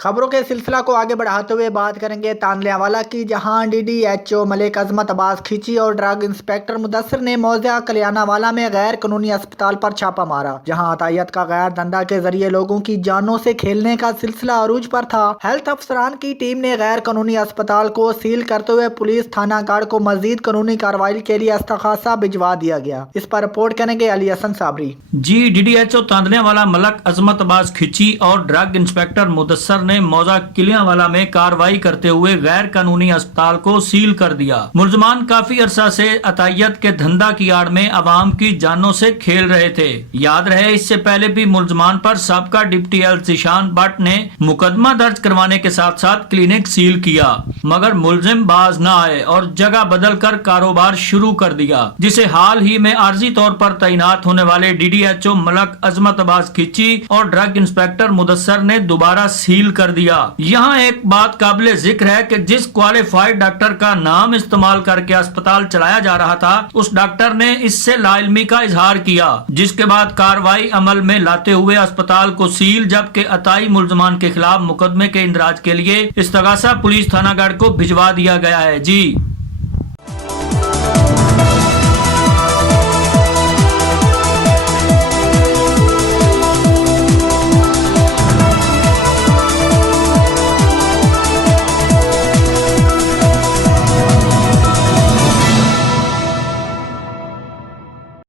खबरों के सिलसिला को आगे बढ़ाते हुए बात करेंगे तांदलियावाला की, जहां डीडीएचओ मलिक अजमत अब्बास खिची और ड्रग इंस्पेक्टर मुदस्सिर ने मौजा कल्याणावाला में गैर कानूनी अस्पताल पर छापा मारा, जहां अतायत का गैर धंधा के जरिए लोगों की जानों से खेलने का सिलसिला अरूज पर था। हेल्थ अफसरान की टीम ने गैर कानूनी अस्पताल को सील करते हुए पुलिस थाना गार्ड को मजीद कानूनी कार्रवाई के लिए इस्तगासा भिजवा दिया गया। इस पर रिपोर्ट करेंगे अली हसन साबरी। जी, डीडीएचओ तांदलियावाला मलिक अजमत अब्बास खिची और ड्रग इंस्पेक्टर मुदस्सिर ने मौजा किलियांवाला में कार्रवाई करते हुए गैर कानूनी अस्पताल को सील कर दिया। मुलजमान काफी अरसा से अतायत के धंधा की आड़ में अवाम की जानों से खेल रहे थे। याद रहे, इससे पहले भी मुलजमान पर साबका डिप्टी एल जिशान भट्ट ने मुकदमा दर्ज करवाने के साथ साथ क्लिनिक सील किया, मगर मुलजिम बाज न आए और जगह बदल कर कारोबार शुरू कर दिया, जिसे हाल ही में आर्जी तौर पर तैनात होने वाले डीडीएचओ मलिक अजमत अब्बास खिची और ड्रग इंस्पेक्टर मुदस्सिर ने दोबारा सील कर दिया। यहाँ एक बात काबिले जिक्र है कि जिस क्वालिफाइड डॉक्टर का नाम इस्तेमाल करके अस्पताल चलाया जा रहा था, उस डॉक्टर ने इससे लाइल्मी का इजहार किया, जिसके बाद कार्रवाई अमल में लाते हुए अस्पताल को सील, जबकि अताई मुलजमान के खिलाफ मुकदमे के इंदराज के लिए इस्तगासा पुलिस थाना गार्ड को भिजवा दिया गया है। जी।